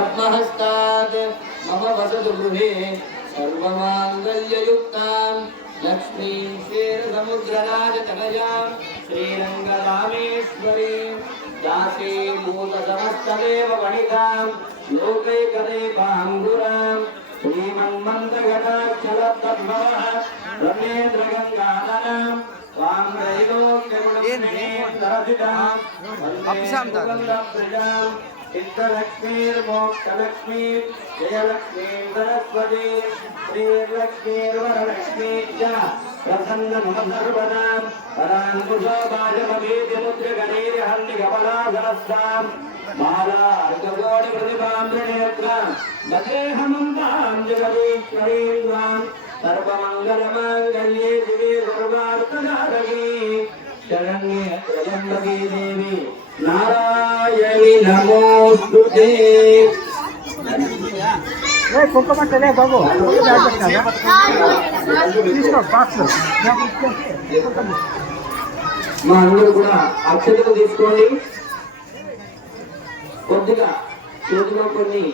आत्महस्तात् मम वसतु गृहे सर्वमाङ्गल्ययुक्तां लक्ष्मीं क्षीरसमुद्रराजतनयां श्रीरङ्गरामेश्वरीं दासे भूतसमस्तदेव वणितां लोकैकदेवाङ्गुरां श्रीमन्मन्दगटाक्षलद्भवः रमेन्द्रगङ्गाधरां त्वां त्रैलोक्यगुणेन्द्रहितां इन्द्रलक्ष्मीर्मोक्षलक्ष्मी जयलक्ष्मी सरस्वती श्रीर्लक्ष्मीर्वरलक्ष्मी च प्रसन्नम सर्वदा पराङ्कुशोपाजमभेदिमुद्रगणैर्हन्निकपलासरस्ताम् माला जगदीश्वरीन्द्राम् सर्वमङ्गलमाङ्गल्ये दिवे सर्वार्थकारकी शरण्ये देवी, नारा నారాయణి నమోస్తుతే కుక్కమంటలే బాబు తీసుకో బాక్స్ మా అందరూ కూడా అక్షతలు తీసుకోండి కొద్దిగా చేతిలో కొన్ని